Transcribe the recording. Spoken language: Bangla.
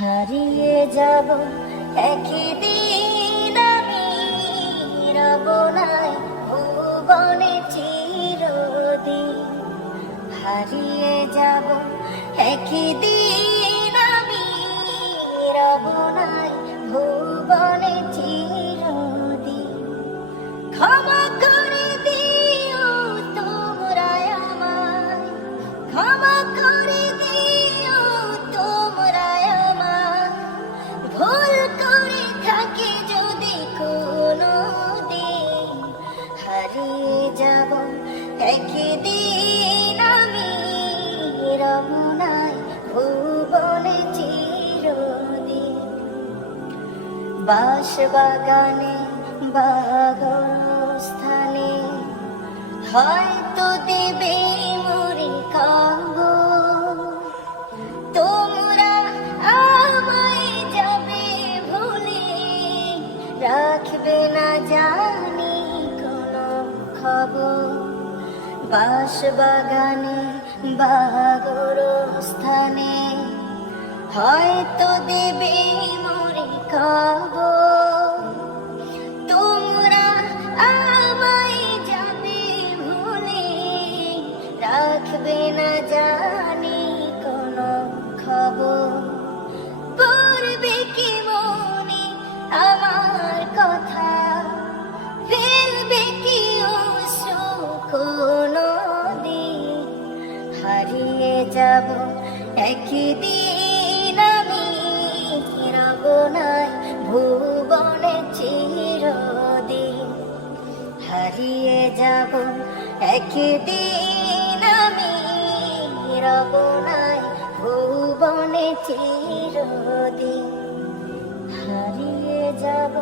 হারিয়ে যাব একদিন আমি, রব নাই ভুবনে চিরদিন। হারিয়ে যাব একদিন আমি, রব নাই ভুবনে চিরদিন। ক্ষমা করে দিও তোমরা আমায়, ক্ষমা করে দিও তোমরা আমায়। ভুল করে থাকি যদি কোনো দিন, হারিয়ে যাব একদিন আমি, রব নাই ভুবনে চিরদিন। বাঁশবাগানে বাগস্থানে হয়তো দেবে মরি কাব, তোমরা আমায় যাবে ভুলে, রাখবে না জানি কোনো খবর। বাঁশবাগানে বাগস্থানে হয়তো দেবে মরি কাব, তোমরা আমায় যাবে ভুলে, রাখবে না জানি কোনো খবর। পড়বে কি মনে আমার কথা, ফেলবে কি অশ্রু কোনো দিন। হারিয়ে যাব একদিন আমি, রব নাই ভুবনে চিরদিন। হারিয়ে যাব একদিন আমি, রব নাই ভুবনে চিরদিন। হারিয়ে যাব।